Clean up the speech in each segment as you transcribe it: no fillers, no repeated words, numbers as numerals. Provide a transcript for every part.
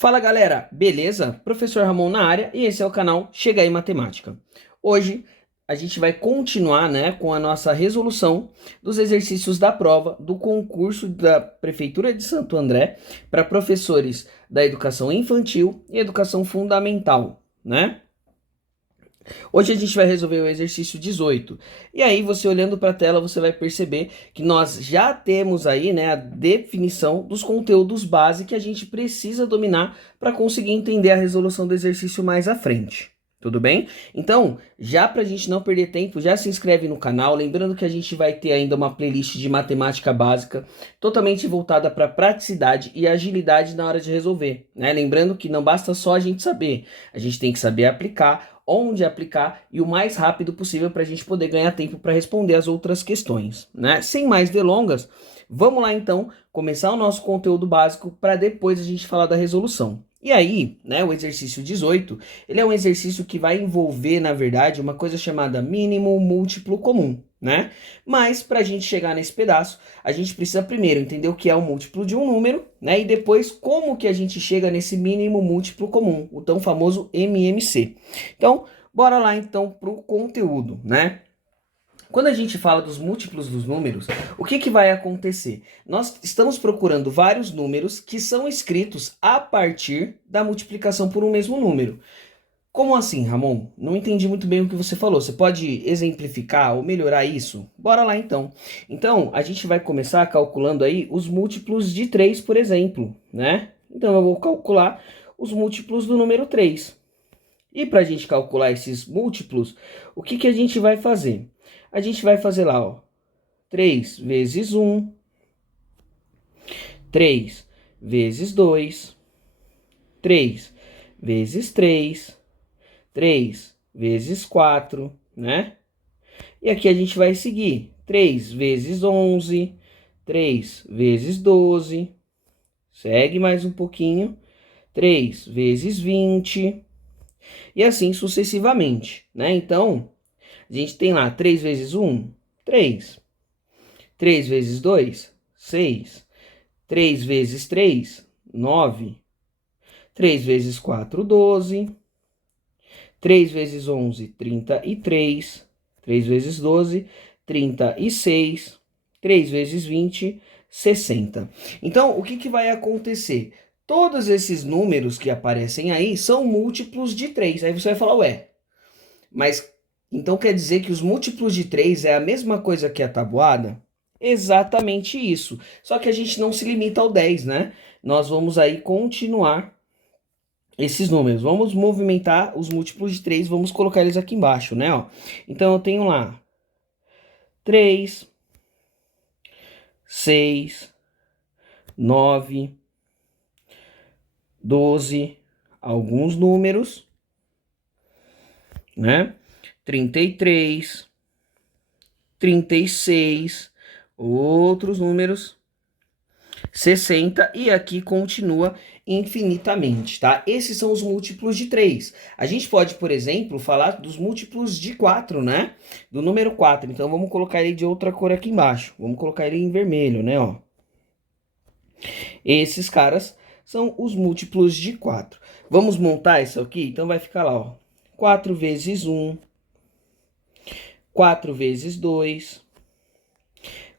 Fala galera, beleza? Professor Ramon na área e esse é o canal Chega aí Matemática. Hoje a gente vai continuar, com a nossa resolução dos exercícios da prova do concurso da Prefeitura de Santo André para professores da educação infantil e educação fundamental, né? Hoje a gente vai resolver o exercício 18. E aí, você olhando para a tela, você vai perceber que nós já temos aí, a definição dos conteúdos base que a gente precisa dominar para conseguir entender a resolução do exercício mais à frente. Tudo bem? Então, já para a gente não perder tempo, já se inscreve no canal. Lembrando que a gente vai ter ainda uma playlist de matemática básica totalmente voltada para praticidade e agilidade na hora de resolver, né? Lembrando que não basta só a gente saber, a gente tem que saber aplicar, onde aplicar e o mais rápido possível para a gente poder ganhar tempo para responder as outras questões, né? Sem mais delongas, vamos lá então começar o nosso conteúdo básico para depois a gente falar da resolução. E aí, o exercício 18, ele é um exercício que vai envolver, na verdade, uma coisa chamada mínimo múltiplo comum, né? Mas, para a gente chegar nesse pedaço, a gente precisa primeiro entender o que é o múltiplo de um número, né? E depois, como que a gente chega nesse mínimo múltiplo comum, o tão famoso MMC. Então, bora lá então para o conteúdo, né? Quando a gente fala dos múltiplos dos números, o que vai acontecer? Nós estamos procurando vários números que são escritos a partir da multiplicação por um mesmo número. Como assim, Ramon? Não entendi muito bem o que você falou. Você pode exemplificar ou melhorar isso? Bora lá então. Então, a gente vai começar calculando aí os múltiplos de 3, por exemplo, né? Então, eu vou calcular os múltiplos do número 3. E para a gente calcular esses múltiplos, o que a gente vai fazer? A gente vai fazer lá, ó, 3 vezes 1, 3 vezes 2, 3 vezes 3, 3 vezes 4, né? E aqui a gente vai seguir 3 vezes 11, 3 vezes 12, segue mais um pouquinho, 3 vezes 20, e assim sucessivamente, né? Então, a gente tem lá 3 vezes 1, 3. 3 vezes 2, 6. 3 vezes 3, 9. 3 vezes 4, 12. 3 vezes 11, 33. 3 vezes 12, 36. 3 vezes 20, 60. Então, o que vai acontecer? Todos esses números que aparecem aí são múltiplos de 3. Aí você vai falar, ué, mas então quer dizer que os múltiplos de 3 é a mesma coisa que a tabuada? Exatamente isso. Só que a gente não se limita ao 10, né? Nós vamos aí continuar esses números. Vamos movimentar os múltiplos de 3, vamos colocar eles aqui embaixo, né? Ó. Então eu tenho lá 3, 6, 9, 12, alguns números, né? 33, 36, outros números, 60, e aqui continua infinitamente, tá? Esses são os múltiplos de 3. A gente pode, por exemplo, falar dos múltiplos de 4, né? Do número 4. Então, vamos colocar ele de outra cor aqui embaixo. Vamos colocar ele em vermelho, né? Ó. Esses caras são os múltiplos de 4. Vamos montar isso aqui? Então, vai ficar lá, ó. 4 vezes 1. 4 vezes 2.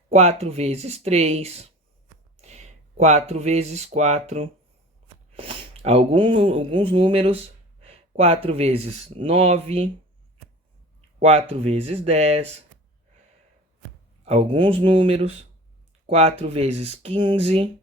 4 vezes 3. 4 vezes 4, alguns números, 4 vezes 9, 4 vezes 10, alguns números, 4 vezes 15,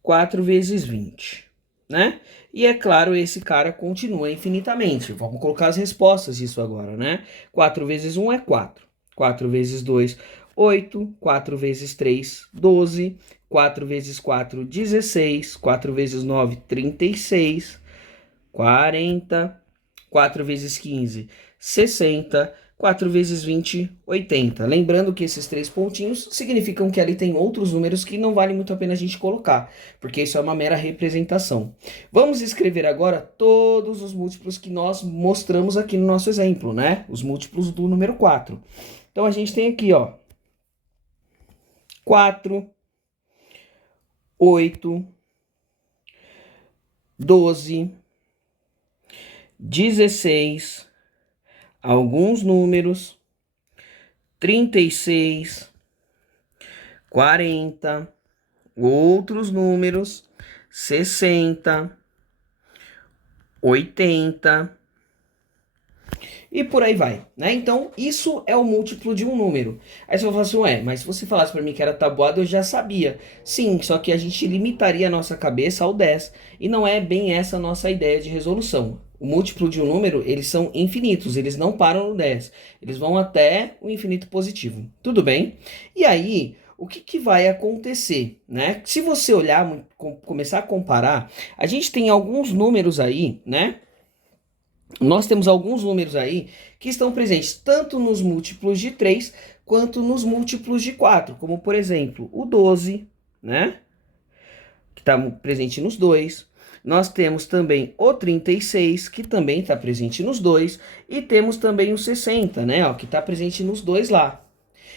4 vezes 20, né? E é claro, esse cara continua infinitamente. Vamos colocar as respostas disso agora, né? 4 vezes 1 é 4, 4 vezes 2, 8, 4 vezes 3, 12, 4 vezes 4, 16, 4 vezes 9, 36, 40, 4 vezes 15, 60, 4 vezes 20, 80. Lembrando que esses 3 pontinhos significam que ali tem outros números que não vale muito a pena a gente colocar, porque isso é uma mera representação. Vamos escrever agora todos os múltiplos que nós mostramos aqui no nosso exemplo, né? Os múltiplos do número 4. Então, a gente tem aqui, ó, 4, 8, 12, 16, alguns números, 36, 40, outros números, 60, 80 e por aí vai, né? Então, isso é o múltiplo de um número. Aí você vai falar assim, ué, mas se você falasse para mim que era tabuado, eu já sabia. Sim, só que a gente limitaria a nossa cabeça ao 10. E não é bem essa a nossa ideia de resolução. O múltiplo de um número, eles são infinitos, eles não param no 10. Eles vão até o infinito positivo. Tudo bem? E aí, o que, que vai acontecer, né? Se você olhar, começar a comparar, a gente tem alguns números aí, né? Nós temos alguns números aí que estão presentes tanto nos múltiplos de 3 quanto nos múltiplos de 4, como por exemplo o 12, né? Que está presente nos dois. Nós temos também o 36, que também está presente nos dois. E temos também o 60, né? Ó, que está presente nos dois lá.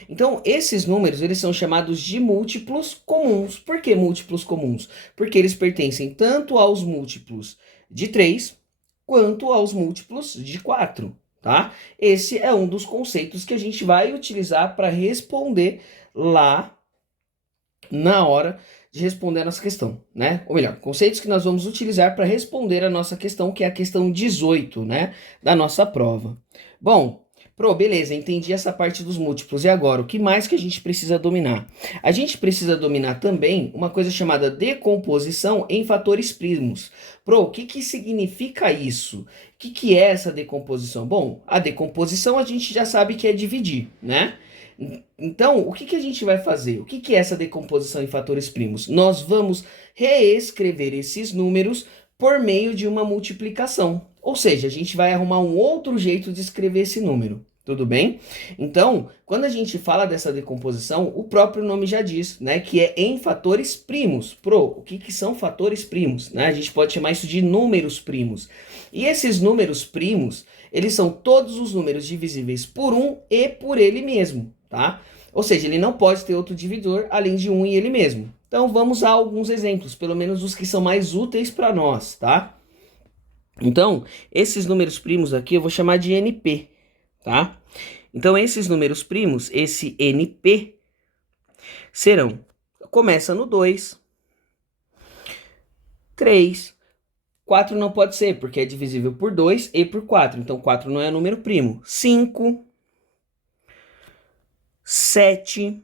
Então, esses números, eles são chamados de múltiplos comuns. Por que múltiplos comuns? Porque eles pertencem tanto aos múltiplos de 3 quanto aos múltiplos de 4, tá? Esse é um dos conceitos que a gente vai utilizar para responder lá na hora de responder a nossa questão, né? Ou melhor, conceitos que nós vamos utilizar para responder a nossa questão, que é a questão 18, né, da nossa prova. Bom, beleza, entendi essa parte dos múltiplos. E agora, o que mais que a gente precisa dominar? A gente precisa dominar também uma coisa chamada decomposição em fatores primos. O que que significa isso? O que que é essa decomposição? Bom, a decomposição a gente já sabe que é dividir, né? Então, o que que a gente vai fazer? O que que é essa decomposição em fatores primos? Nós vamos reescrever esses números por meio de uma multiplicação. Ou seja, a gente vai arrumar um outro jeito de escrever esse número. Tudo bem? Então, quando a gente fala dessa decomposição, o próprio nome já diz, né, que é em fatores primos. O que que são fatores primos? Né? A gente pode chamar isso de números primos. E esses números primos, eles são todos os números divisíveis por 1 e por ele mesmo, tá? Ou seja, ele não pode ter outro divisor além de 1 e ele mesmo. Então, vamos a alguns exemplos, pelo menos os que são mais úteis para nós, tá? Então, esses números primos aqui eu vou chamar de NP, tá? Então, esses números primos, esse NP, serão, começa no 2, 3, 4 não pode ser, porque é divisível por 2 e por 4, então 4 não é número primo. 5, 7...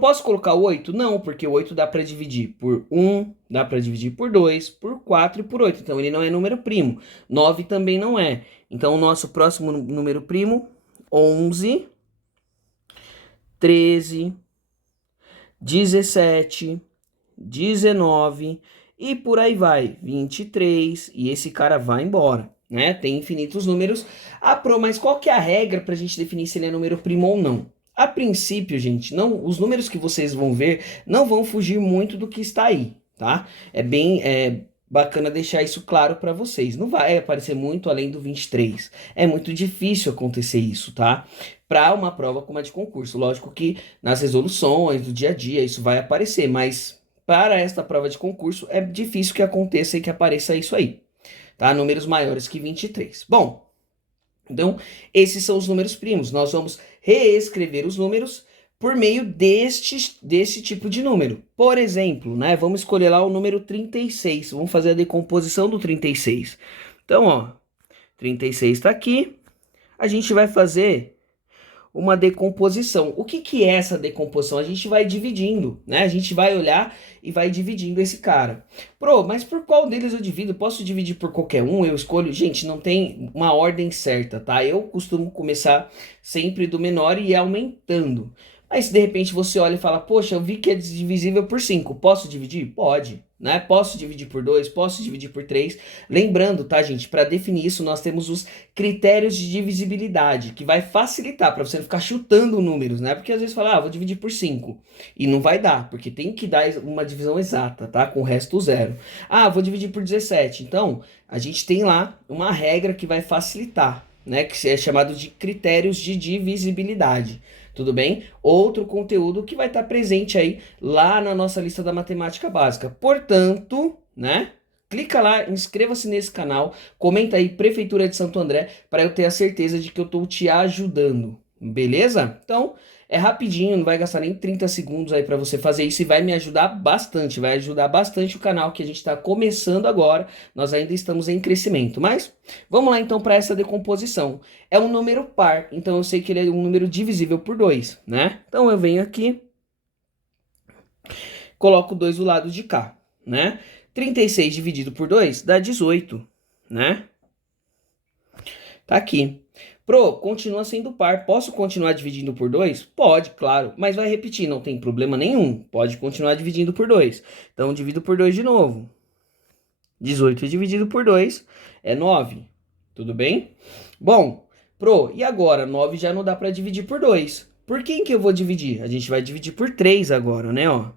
Posso colocar o 8? Não, porque o 8 dá para dividir por 1, dá para dividir por 2, por 4 e por 8. Então, ele não é número primo. 9 também não é. Então, o nosso próximo número primo, 11, 13, 17, 19 e por aí vai. 23 e esse cara vai embora, né? Tem infinitos números. Mas qual que é a regra para a gente definir se ele é número primo ou não? A princípio, gente, os números que vocês vão ver não vão fugir muito do que está aí, tá? É bem bacana deixar isso claro para vocês. Não vai aparecer muito além do 23. É muito difícil acontecer isso, tá? Para uma prova como a de concurso. Lógico que nas resoluções do dia a dia isso vai aparecer, mas para esta prova de concurso é difícil que aconteça e que apareça isso aí, tá? Números maiores que 23. Bom, então, esses são os números primos. Nós vamos reescrever os números por meio deste tipo de número. Por exemplo, né, vamos escolher lá o número 36. Vamos fazer a decomposição do 36. Então, ó, 36 está aqui. A gente vai fazer uma decomposição. O que que é essa decomposição? A gente vai dividindo, né? A gente vai olhar e vai dividindo esse cara. Mas por qual deles eu divido? Posso dividir por qualquer um? Eu escolho? Gente, não tem uma ordem certa, tá? Eu costumo começar sempre do menor e ir aumentando. Mas se de repente você olha e fala, poxa, eu vi que é divisível por 5, posso dividir? Pode, né? Posso dividir por 2, posso dividir por 3. Lembrando, tá, gente, para definir isso nós temos os critérios de divisibilidade, que vai facilitar para você não ficar chutando números, né? Porque às vezes fala, vou dividir por 5 e não vai dar, porque tem que dar uma divisão exata, tá? Com o resto zero. Vou dividir por 17. Então, a gente tem lá uma regra que vai facilitar, né? Que é chamado de critérios de divisibilidade. Tudo bem? Outro conteúdo que vai estar presente aí lá na nossa lista da matemática básica. Portanto, né? clica lá, inscreva-se nesse canal, comenta aí Prefeitura de Santo André para eu ter a certeza de que eu estou te ajudando, beleza? Então, é rapidinho, não vai gastar nem 30 segundos aí para você fazer isso e vai me ajudar bastante, vai ajudar bastante o canal que a gente está começando agora, nós ainda estamos em crescimento, mas vamos lá então para essa decomposição. É um número par, então eu sei que ele é um número divisível por 2, né? Então eu venho aqui, coloco 2 do lado de cá, né? 36 dividido por 2 dá 18, né? Tá aqui. Continua sendo par. Posso continuar dividindo por 2? Pode, claro. Mas vai repetir, não tem problema nenhum. Pode continuar dividindo por 2. Então, divido por 2 de novo. 18 dividido por 2 é 9. Tudo bem? Bom, e agora? 9 já não dá para dividir por 2. Por quem que eu vou dividir? A gente vai dividir por 3 agora, né? Ó.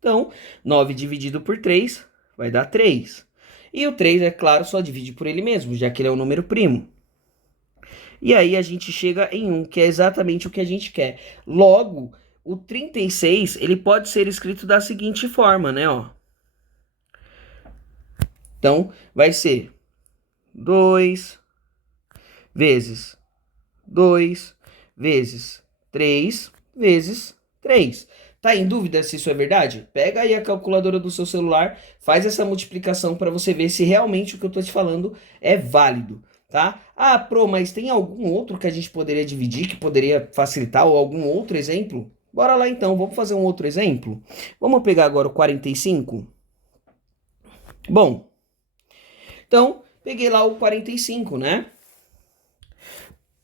Então, 9 dividido por 3 vai dar 3. E o 3, é claro, só divide por ele mesmo, já que ele é um número primo. E aí a gente chega em 1, que é exatamente o que a gente quer. Logo, o 36, ele pode ser escrito da seguinte forma, né, ó. Então, vai ser 2 vezes 2 vezes 3 vezes 3. Tá em dúvida se isso é verdade? Pega aí a calculadora do seu celular, faz essa multiplicação para você ver se realmente o que eu tô te falando é válido. Tá? Ah, mas tem algum outro que a gente poderia dividir, que poderia facilitar, ou algum outro exemplo? Bora lá então, vamos fazer um outro exemplo? Vamos pegar agora o 45? Bom, então, peguei lá o 45, né?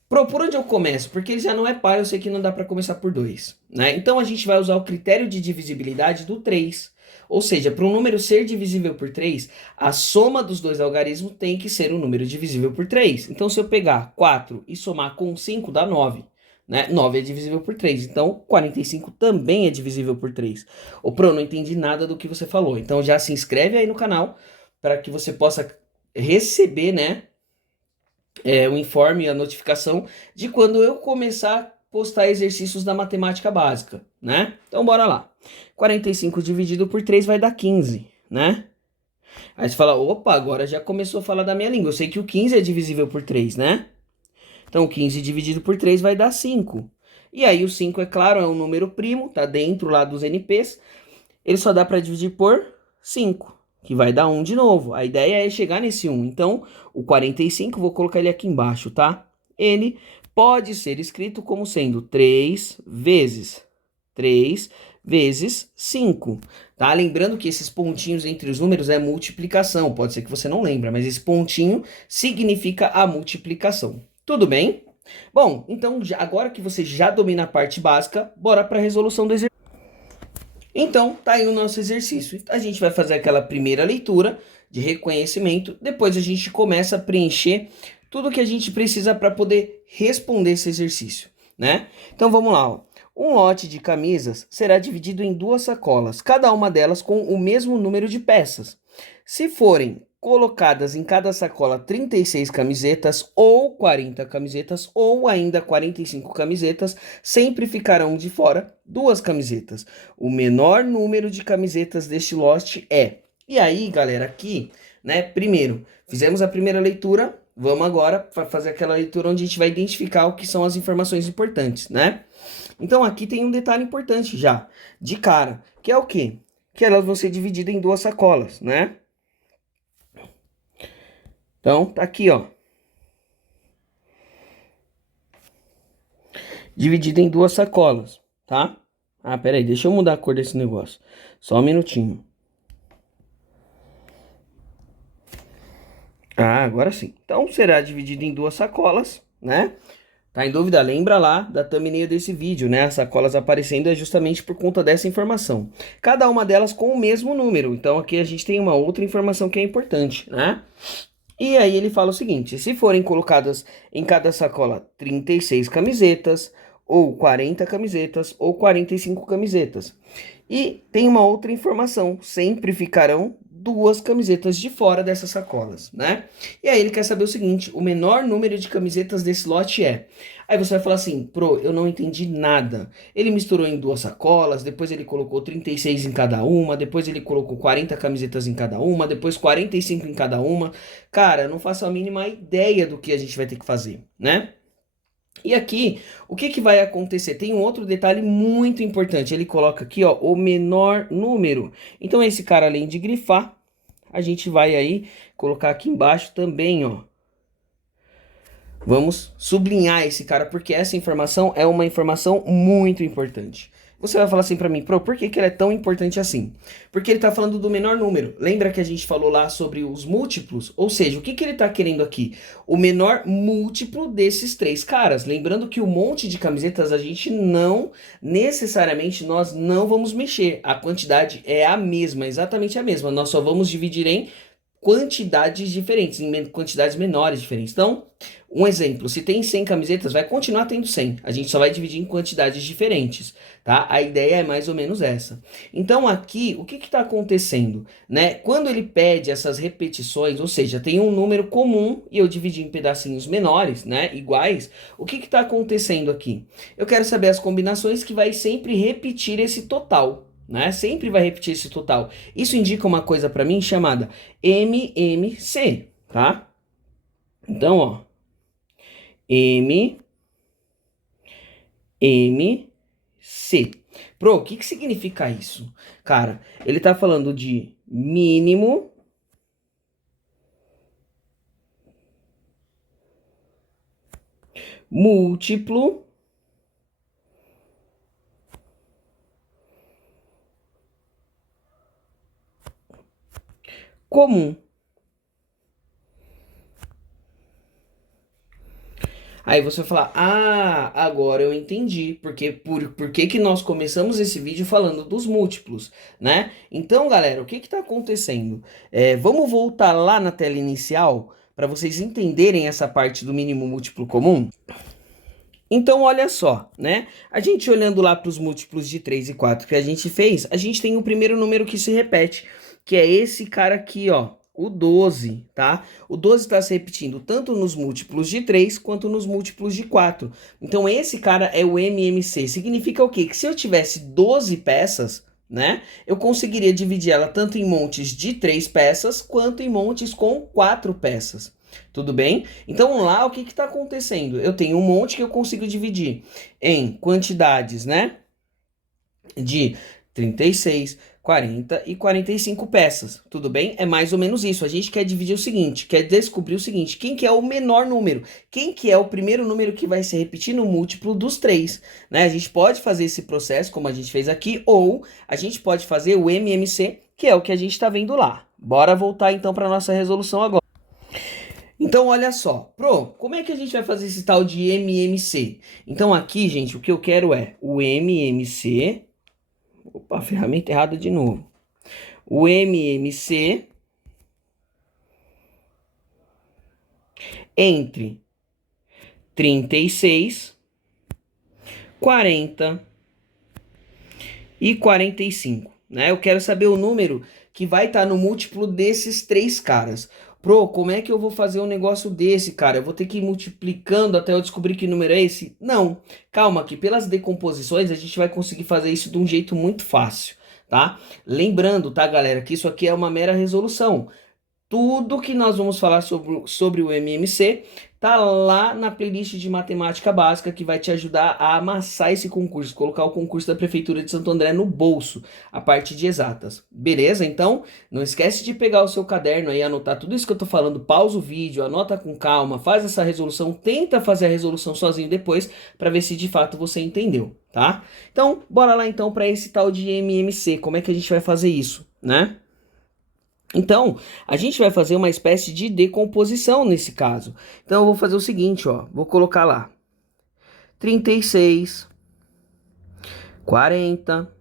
Por onde eu começo? Porque ele já não é par, eu sei que não dá para começar por 2, né? Então, a gente vai usar o critério de divisibilidade do 3. Ou seja, para um número ser divisível por 3, a soma dos dois algarismos tem que ser um número divisível por 3. Então, se eu pegar 4 e somar com 5, dá 9. Né? 9 é divisível por 3. Então, 45 também é divisível por 3. Não entendi nada do que você falou. Então, já se inscreve aí no canal para que você possa receber, né, o informe, a notificação de quando eu começar a postar exercícios da matemática básica, né? Então, bora lá. 45 dividido por 3 vai dar 15, né? Aí você fala, opa, agora já começou a falar da minha língua. Eu sei que o 15 é divisível por 3, né? Então, 15 dividido por 3 vai dar 5. E aí o 5, é claro, é um número primo, tá dentro lá dos NPs. Ele só dá para dividir por 5, que vai dar 1 de novo. A ideia é chegar nesse 1. Então, o 45, vou colocar ele aqui embaixo, tá? Ele pode ser escrito como sendo 3 vezes 5, tá? Lembrando que esses pontinhos entre os números é multiplicação. Pode ser que você não lembre, mas esse pontinho significa a multiplicação. Tudo bem? Bom, então agora que você já domina a parte básica, bora para a resolução do exercício. Então, tá aí o nosso exercício. A gente vai fazer aquela primeira leitura de reconhecimento, depois a gente começa a preencher tudo que a gente precisa para poder responder esse exercício, né? Então vamos lá, ó. Um lote de camisas será dividido em 2 sacolas, cada uma delas com o mesmo número de peças. Se forem colocadas em cada sacola 36 camisetas ou 40 camisetas ou ainda 45 camisetas, sempre ficarão de fora 2 camisetas. O menor número de camisetas deste lote é... E aí, galera, aqui, né, primeiro, fizemos a primeira leitura, vamos agora fazer aquela leitura onde a gente vai identificar o que são as informações importantes, né? Então aqui tem um detalhe importante já, de cara, que é o quê? Que elas vão ser divididas em 2 sacolas, né? Então, tá aqui, ó. Dividido em 2 sacolas, tá? Ah, pera aí, deixa eu mudar a cor desse negócio. Só um minutinho. Ah, agora sim. Então, será dividido em 2 sacolas, né? Tá em dúvida? Lembra lá da thumbnail desse vídeo, né? As sacolas aparecendo é justamente por conta dessa informação. Cada uma delas com o mesmo número. Então, aqui a gente tem uma outra informação que é importante, né? E aí ele fala o seguinte, se forem colocadas em cada sacola 36 camisetas, ou 40 camisetas, ou 45 camisetas. E tem uma outra informação, sempre ficarão 2 camisetas de fora dessas sacolas, né? E aí ele quer saber o seguinte, o menor número de camisetas desse lote é... Aí você vai falar assim, pro, eu não entendi nada. Ele misturou em 2 sacolas, depois ele colocou 36 em cada uma, depois ele colocou 40 camisetas em cada uma, depois 45 em cada uma. Cara, eu não faço a mínima ideia do que a gente vai ter que fazer, né? E aqui, o que que vai acontecer? Tem um outro detalhe muito importante. Ele coloca aqui, ó, o menor número. Então, esse cara, além de grifar, a gente vai aí colocar aqui embaixo também, ó. Vamos sublinhar esse cara, porque essa informação é uma informação muito importante. Você vai falar assim pra mim, por que que ele é tão importante assim? Porque ele tá falando do menor número. Lembra que a gente falou lá sobre os múltiplos? Ou seja, o que que ele tá querendo aqui? O menor múltiplo desses 3 caras. Lembrando que o monte de camisetas a gente não, necessariamente, nós não vamos mexer. A quantidade é a mesma, exatamente a mesma. Nós só vamos dividir em quantidades diferentes, em quantidades menores diferentes. Então, um exemplo, se tem 100 camisetas, vai continuar tendo 100. A gente só vai dividir em quantidades diferentes, tá? A ideia é mais ou menos essa. Então, aqui, o que está acontecendo, né? Quando ele pede essas repetições, ou seja, tem um número comum e eu dividi em pedacinhos menores, né? Iguais, o que está acontecendo aqui? Eu quero saber as combinações que vai sempre repetir esse total, né? Sempre vai repetir esse total. Isso indica uma coisa para mim chamada MMC, tá? Então, ó, MMC. Pro, o que que significa isso? Cara, ele tá falando de mínimo múltiplo comum. Aí você vai falar, ah, agora eu entendi, porque por que que nós começamos esse vídeo falando dos múltiplos, né? Então, galera, o que que tá acontecendo? Vamos voltar lá na tela inicial para vocês entenderem essa parte do mínimo múltiplo comum? Então, olha só, né? A gente olhando lá para os múltiplos de 3 e 4 que a gente fez, a gente tem o primeiro número que se repete, que é esse cara aqui, ó, o 12, tá? O 12 está se repetindo tanto nos múltiplos de 3 quanto nos múltiplos de 4. Então, esse cara é o MMC. Significa o quê? Que se eu tivesse 12 peças, né? Eu conseguiria dividir ela tanto em montes de 3 peças quanto em montes com 4 peças. Tudo bem? Então lá o que está acontecendo? Eu tenho um monte que eu consigo dividir em quantidades, né? De 36, 40 e 45 peças. Tudo bem? É mais ou menos isso. A gente quer dividir o seguinte, quer descobrir o seguinte, quem que é o menor número? Quem que é o primeiro número que vai se repetir no múltiplo dos 3? Né? A gente pode fazer esse processo como a gente fez aqui, ou a gente pode fazer o MMC, que é o que a gente está vendo lá. Bora voltar então para nossa resolução agora. Então, olha só, como é que a gente vai fazer esse tal de MMC? Então, aqui, gente, o que eu quero é o MMC. Opa, ferramenta errada de novo. O MMC entre 36, 40 e 45, né? Eu quero saber o número que vai estar no múltiplo desses 3 caras. Como é que eu vou fazer um negócio desse, cara? Eu vou ter que ir multiplicando até eu descobrir que número é esse? Não, calma que pelas decomposições a gente vai conseguir fazer isso de um jeito muito fácil, tá? Lembrando, tá, galera, que isso aqui é uma mera resolução. Tudo que nós vamos falar sobre o MMC tá lá na playlist de matemática básica que vai te ajudar a amassar esse concurso, colocar o concurso da Prefeitura de Santo André no bolso, a parte de exatas. Beleza? Então, não esquece de pegar o seu caderno aí, anotar tudo isso que eu tô falando, pausa o vídeo, anota com calma, faz essa resolução, tenta fazer a resolução sozinho depois para ver se de fato você entendeu, tá? Então, bora lá então para esse tal de MMC, como é que a gente vai fazer isso, né? Então, a gente vai fazer uma espécie de decomposição nesse caso. Então, eu vou fazer o seguinte, ó. Vou colocar lá 36, 40,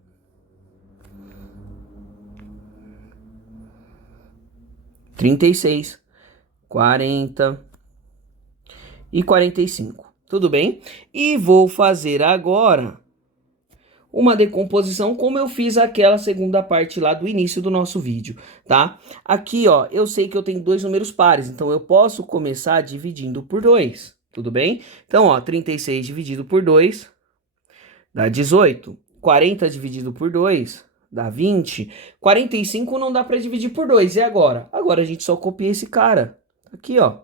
36, 40 e 45. Tudo bem? E vou fazer agora uma decomposição como eu fiz aquela segunda parte lá do início do nosso vídeo, tá? Aqui, ó, eu sei que eu tenho dois números pares, então eu posso começar dividindo por 2, tudo bem? Então, ó, 36 dividido por 2 dá 18. 40 dividido por 2 dá 20. 45 não dá para dividir por 2, e agora? Agora a gente só copia esse cara, aqui, ó.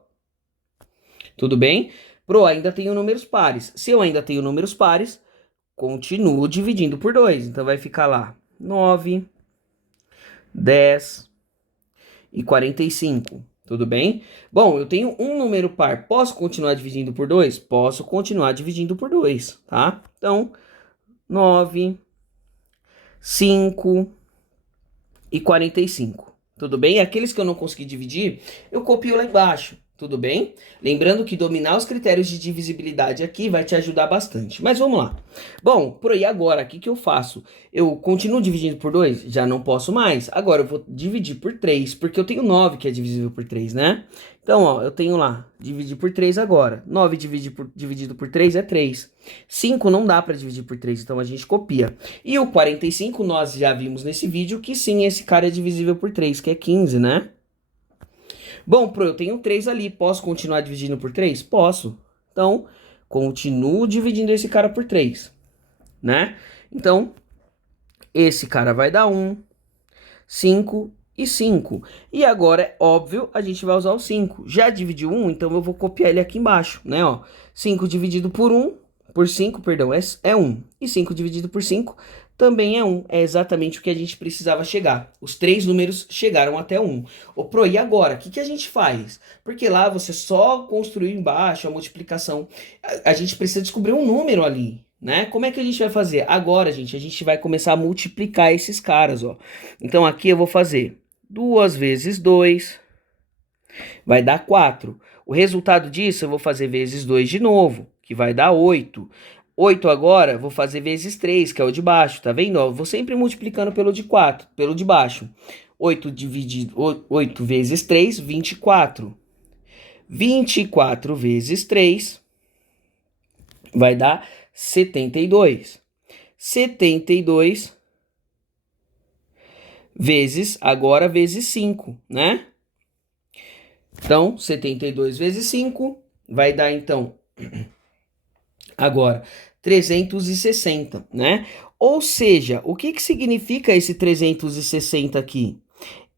Tudo bem? Pro, ainda tenho números pares. Se eu ainda tenho números pares, continuo dividindo por 2. Então vai ficar lá 9, 10 e 45. Tudo bem? Bom, eu tenho um número par. Posso continuar dividindo por 2? Posso continuar dividindo por 2, tá? Então, 9, 5 e 45. Tudo bem? Aqueles que eu não consegui dividir, eu copio lá embaixo. Tudo bem? Lembrando que dominar os critérios de divisibilidade aqui vai te ajudar bastante. Mas vamos lá. Bom, por aí agora, o que que eu faço? Eu continuo dividindo por 2? Já não posso mais. Agora eu vou dividir por 3, porque eu tenho 9 que é divisível por 3, né? Então, ó, eu tenho lá, dividir por 3 agora. 9 dividido por 3 é 3. 5 não dá para dividir por 3, então a gente copia. E o 45 nós já vimos nesse vídeo que sim, esse cara é divisível por 3, que é 15, né? Bom, eu tenho 3 ali, posso continuar dividindo por 3? Posso. Então, continuo dividindo esse cara por 3, né? Então, esse cara vai dar 1, 5 e 5. E agora, é óbvio, a gente vai usar o 5. Já dividiu 1, então eu vou copiar ele aqui embaixo, né? Ó, 5 dividido por 1, por 5, perdão, é 1. E 5 dividido por 5 também é 1. É exatamente o que a gente precisava chegar. Os três números chegaram até 1. Ô, Pro, e agora? O que que a gente faz? Porque lá você só construiu embaixo a multiplicação. A gente precisa descobrir um número ali, né? Como é que a gente vai fazer? Agora, gente, a gente vai começar a multiplicar esses caras, ó. Então aqui eu vou fazer 2 vezes 2, vai dar 4. O resultado disso eu vou fazer vezes 2 de novo, que vai dar 8. 8 agora, vou fazer vezes 3, que é o de baixo, tá vendo? Ó, vou sempre multiplicando pelo de 4, pelo de baixo. 8 vezes 3, 24. 24 vezes 3 vai dar 72. 72 vezes 5, né? Então, 72 vezes 5 vai dar, então, agora, 360, né? Ou seja, o que que significa esse 360 aqui?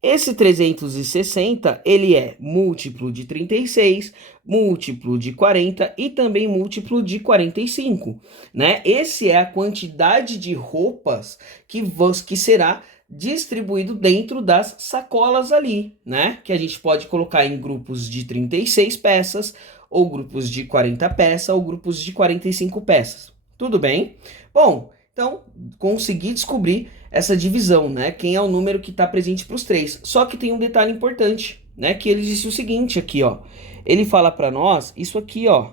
Esse 360, ele é múltiplo de 36, múltiplo de 40 e também múltiplo de 45, né? Esse é a quantidade de roupas que será distribuído dentro das sacolas ali, né? Que a gente pode colocar em grupos de 36 peças, ou grupos de 40 peças, ou grupos de 45 peças. Tudo bem? Bom, então consegui descobrir essa divisão, né? Quem é o número que está presente para os três. Só que tem um detalhe importante, né? Que ele disse o seguinte aqui, ó. Ele fala para nós isso aqui, ó,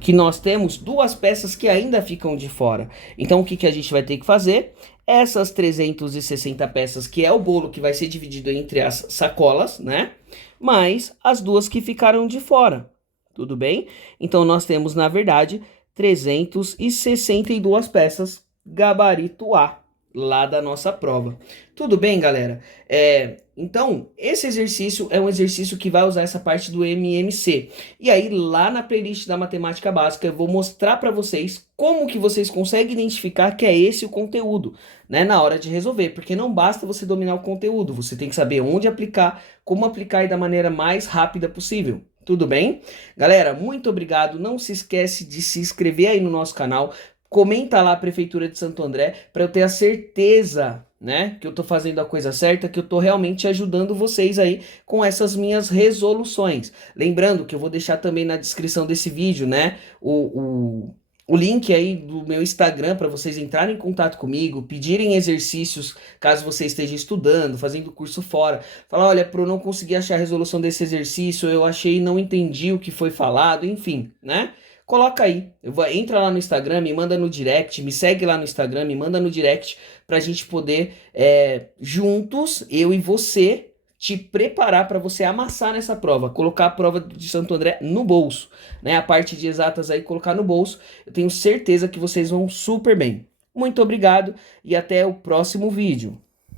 que nós temos duas peças que ainda ficam de fora. Então, o que que a gente vai ter que fazer? Essas 360 peças, que é o bolo que vai ser dividido entre as sacolas, né? Mais as duas que ficaram de fora. Tudo bem? Então, nós temos, na verdade, 362 peças gabarito A lá da nossa prova. Tudo bem, galera? Então, esse exercício é um exercício que vai usar essa parte do MMC. E aí, lá na playlist da Matemática Básica, eu vou mostrar para vocês como que vocês conseguem identificar que é esse o conteúdo, né, na hora de resolver. Porque não basta você dominar o conteúdo, você tem que saber onde aplicar, como aplicar e da maneira mais rápida possível. Tudo bem? Galera, muito obrigado. Não se esquece de se inscrever aí no nosso canal. Comenta lá a Prefeitura de Santo André para eu ter a certeza, né, que eu tô fazendo a coisa certa, que eu tô realmente ajudando vocês aí com essas minhas resoluções. Lembrando que eu vou deixar também na descrição desse vídeo, né, o link aí do meu Instagram para vocês entrarem em contato comigo, pedirem exercícios caso você esteja estudando, fazendo curso fora. Falar, olha, Pro, não consegui achar a resolução desse exercício, eu achei, não entendi o que foi falado, enfim, né? Coloca aí, entra lá no Instagram, me manda no direct, me segue lá no Instagram, me manda no direct pra gente poder, juntos, eu e você, te preparar para você amassar nessa prova, colocar a prova de Santo André no bolso, né? A parte de exatas aí, colocar no bolso, eu tenho certeza que vocês vão super bem. Muito obrigado e até o próximo vídeo.